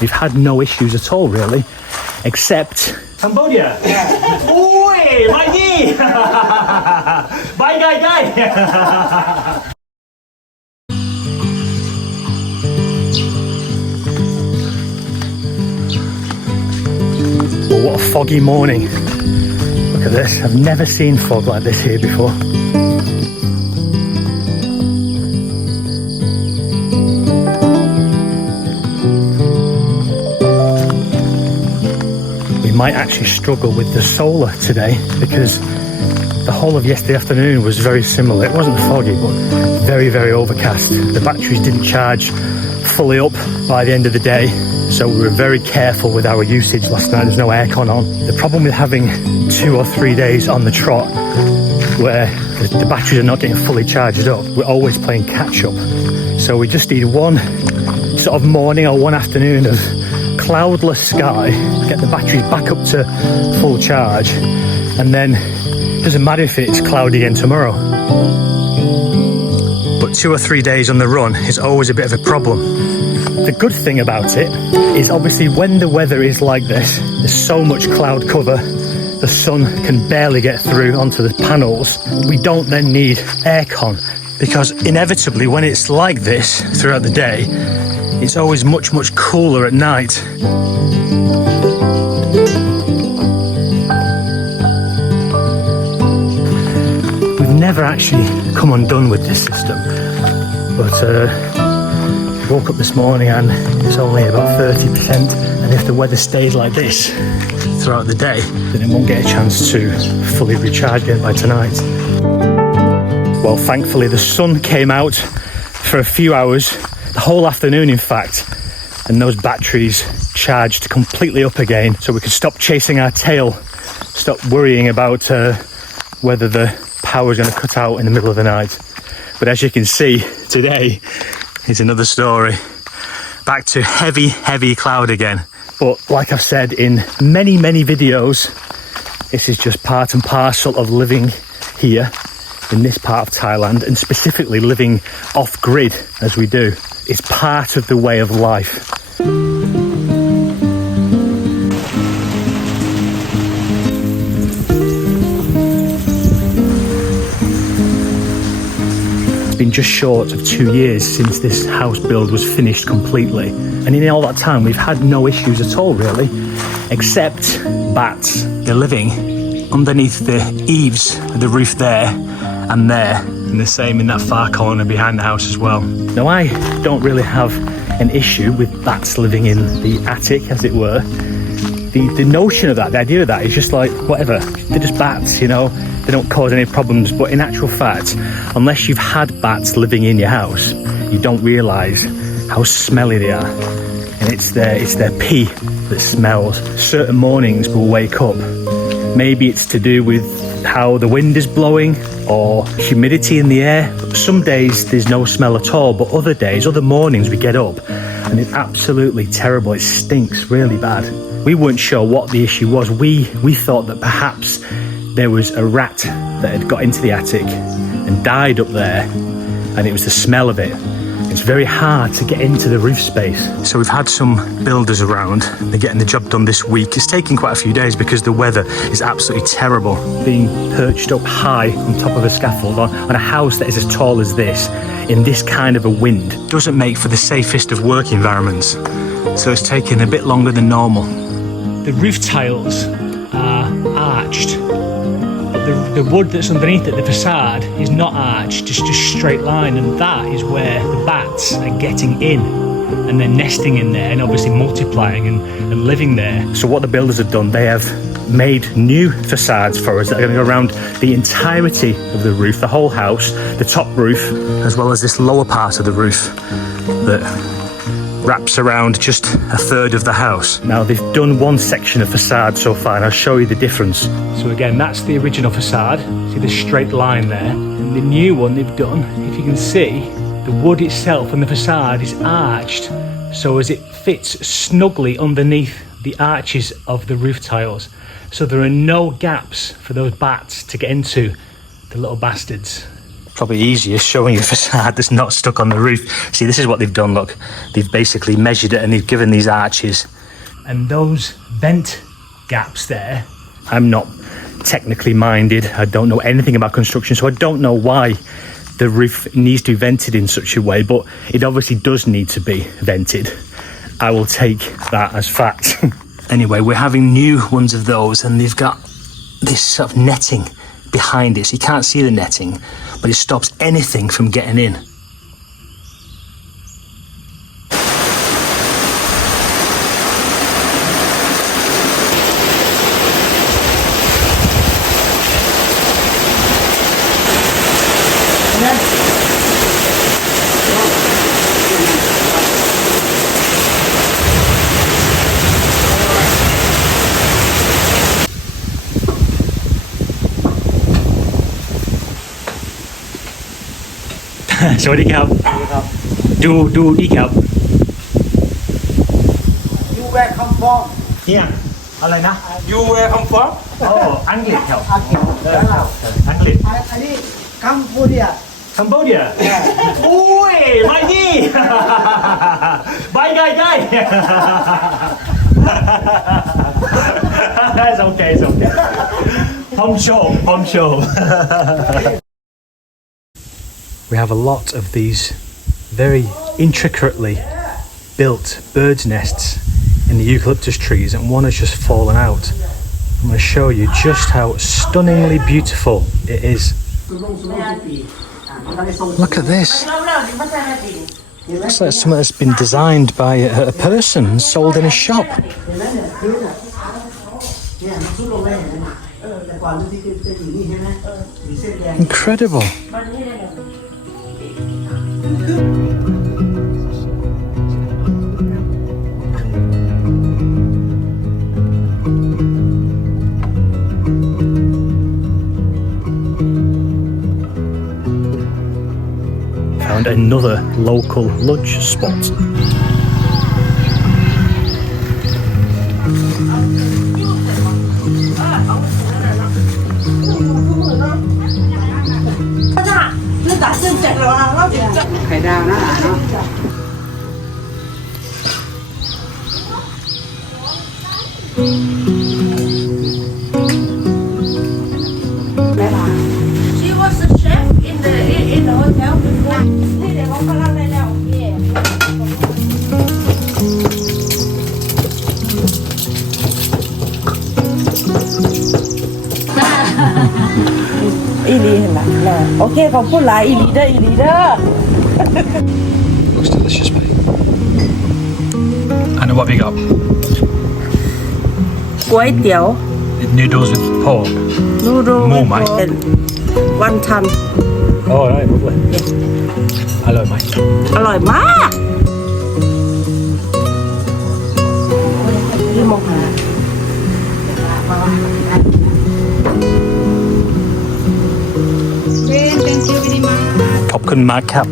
We've had no issues at all, really, except Cambodia. Oi, my knee! Bye, guy. Well, what a foggy morning. Look at this. I've never seen fog like this here before. We might actually struggle with the solar today because the whole of yesterday afternoon was very similar. It wasn't foggy, but very, very overcast. The batteries didn't charge fully up by the end of the day, so we were very careful with our usage last night. There's no aircon on. The problem with having 2 or 3 days on the trot where the batteries are not getting fully charged up, we're always playing catch up. So we just need one sort of morning or one afternoon of cloudless sky, get the batteries back up to full charge, and then it doesn't matter if it's cloudy again tomorrow. But 2 or 3 days on the run is always a bit of a problem. The good thing about it is obviously when the weather is like this, there's so much cloud cover, the sun can barely get through onto the panels. We don't then need aircon because inevitably when it's like this throughout the day, it's always much, much cooler at night. We've never actually come undone with this system, but I woke up this morning and it's only about 30%, and if the weather stays like this throughout the day, then it won't get a chance to fully recharge again by tonight. Well, thankfully the sun came out for a few hours, the whole afternoon in fact, and those batteries charged completely up again, so we could stop chasing our tail, stop worrying about whether the power is going to cut out in the middle of the night. But as you can see, today is another story. Back to heavy, heavy cloud again. But like I've said in many, many videos, this is just part and parcel of living here in this part of Thailand, and specifically living off-grid as we do. It's part of the way of life. It's been just short of 2 years since this house build was finished completely, and in all that time we've had no issues at all really, except bats. They're living underneath the eaves of the roof there and there, and the same in that far corner behind the house as well. Now I don't really have an issue with bats living in the attic, as it were. The notion of that, the idea of that is just like, whatever, they're just bats, you know, they don't cause any problems. But in actual fact, unless you've had bats living in your house, you don't realise how smelly they are. And it's their pee that smells. Certain mornings we'll wake up, maybe it's to do with how the wind is blowing or humidity in the air. Some days there's no smell at all, but other days, other mornings we get up and it's absolutely terrible. It stinks really bad. We weren't sure what the issue was. We thought that perhaps there was a rat that had got into the attic and died up there, and it was the smell of it. It's very hard to get into the roof space. So we've had some builders around. They're getting the job done this week. It's taking quite a few days because the weather is absolutely terrible. Being perched up high on top of a scaffold on a house that is as tall as this, in this kind of a wind, doesn't make for the safest of work environments. So it's taking a bit longer than normal. The roof tiles are arched, but the wood that's underneath it, the facade, is not arched, just straight line, and that is where the bats are getting in and they're nesting in there and obviously multiplying and living there. So what the builders have done, they have made new facades for us that are going to go around the entirety of the roof, the whole house, the top roof, as well as this lower part of the roof that wraps around just a third of the house. Now they've done one section of facade so far, and I'll show you the difference. So again, that's the original facade. See the straight line there. And the new one they've done, if you can see, the wood itself and the facade is arched so as it fits snugly underneath the arches of the roof tiles. So there are no gaps for those bats to get into, the little bastards. probably easier showing a facade that's not stuck on the roof. See, this is what they've done, look. They've basically measured it and they've given these arches. And those vent gaps there, I'm not technically minded. I don't know anything about construction, so I don't know why the roof needs to be vented in such a way, but it obviously does need to be vented. I will take that as fact. Anyway, we're having new ones of those, and they've got this sort of netting behind it, so you can't see the netting, but it stops anything from getting in.สวัสดีครับดูดีครับ You where come from? เนี่ยอะไรนะ You where come from? โอ้อังกฤษครับ อังกฤษแล้วเรา อังกฤษ อันนี้กัมพูชา Cambodia อุ้ยไม่ดี ไปใกล้ๆ It's okay, it's okay. ผมชอบ We have a lot of these very intricately built bird's nests in the eucalyptus trees, and one has just fallen out. I'm going to show you just how stunningly beautiful it is. Look at this. Looks like something that's been designed by a person and sold in a shop. Incredible. Found another local lunch spot. She was a chef in the hotel before. Okay, ขอบคุณหลายอีหลีเด้อ Looks delicious, mate. And what have you got? ก๋วยเตี๋ยว Noodles with pork. noodle More, mate. one ton Oh, right, lovely. Hello, mate. อร่อยมากนี่มองหา ขอบคุณมากครับ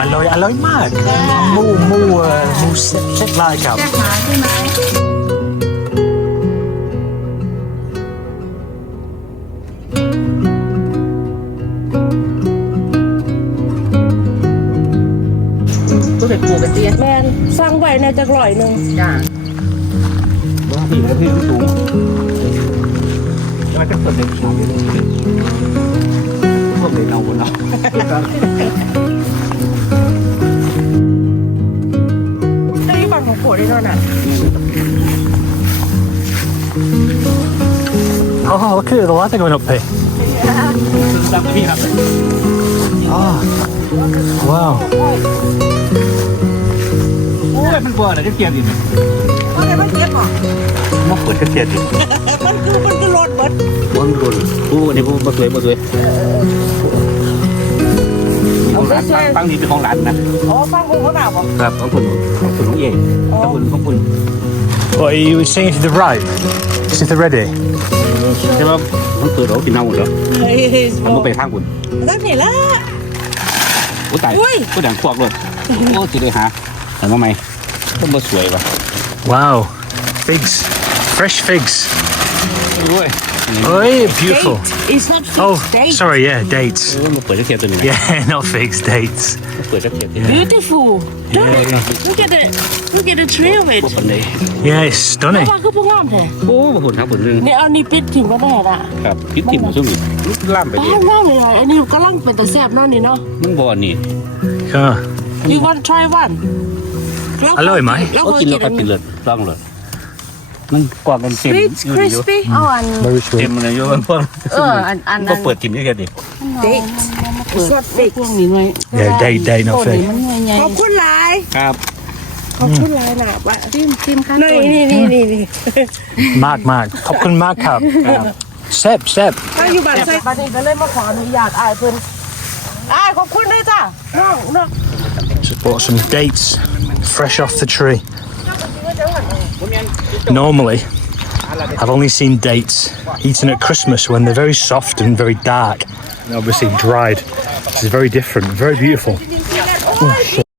อร่อยมากหมูเซ็ตลายครับ แมนสร้างไว้ในจักรอยหนึ่งจ้าพี่สูงแล้วก็เปิดเด็กชอบพวกเด็กเราคนเราได้ฟังของโผล่ได้ด้วยน่ะ Oh, look at the ladder going up here. Oh, wow. มันบ่ออะไรที่เกียร์ดิว่าไงมันเก็บหรอ มันเปิดที่เกียร์ดิ มันคือรถเบิด มันโดนผู้นี่ผู้มาสวยของร้านฟังนี่เป็นของร้านนะ อ๋อฟังคุณเขาหนาวป่ะ ครับของคุณน้องเองของคุณ What are you saying to the right? Is it ready? ใช่ป่ะมันเปิดเรากินน้ำหมดแล้ว เฮ้ย มันก็ไปทางคุณ ตั้งไหนล่ะ โอ้ตายก็ดังควักเลยโอ้จะได้หาแต่ทำไมก็มาสวยป่ะ Wow, figs, fresh figs. ด้วย Oh, beautiful. Date. It's not fixed Oh, date. sorry, yeah, dates. มาเปิดจักเทียตัวนี้นะ Yeah, not fixed dates. เปิดจักเทียตัวนี้ Beautiful. Look at the tree of it. คนเลย Yeah, it's เพราะ stunning. ว่าคือพวกงามแท้ โอ้ผลครับผลนึง เนี่ยเอานี่ปิดถิ่มก็ได้ละ ครับพิษถิ่มซุ่มอีกล่ามไป บ้า เรื่อย นมากเลยอ่ะอันนี้กำลังเป็นแต่แซ่บเนาะนี่เนาะ มันบ่อนี่ Ah, You want to try one อร่อยไหม แล้ว ก็ เคย กิน กิ แล้ว น ก็ อัน กิน นี้ เลยต้องเลยมันกวางกันเต็ม Sweet อยู่ดีอยู่ crispy เอาอัน very เต็ sweet. มเลยอยู่มันพวก อัน ก็เปิดถิ่มนี่แค่ดิ date เปิดพวกนี้ไว้ Yeah, date, not ต้น fake. นี้มันใหญ่ๆขอบคุณหลาย ครับ ขอบคุณหลายนะว่าทิมขั้นต้นนี่ Mark. Popcorn Mark Cup. Sep. ถ้าอยู่บ้านใส่บ้านนี้ก็เลยมาขออนุญาตอ้ายเพิ่นอ้ายขอบคุณด้วยจ้ะน้อง Just bought some dates fresh off the tree. Normally, I've only seen dates eaten at Christmas when they're very soft and very dark, and obviously dried. This is very different, very beautiful. Oh, shit.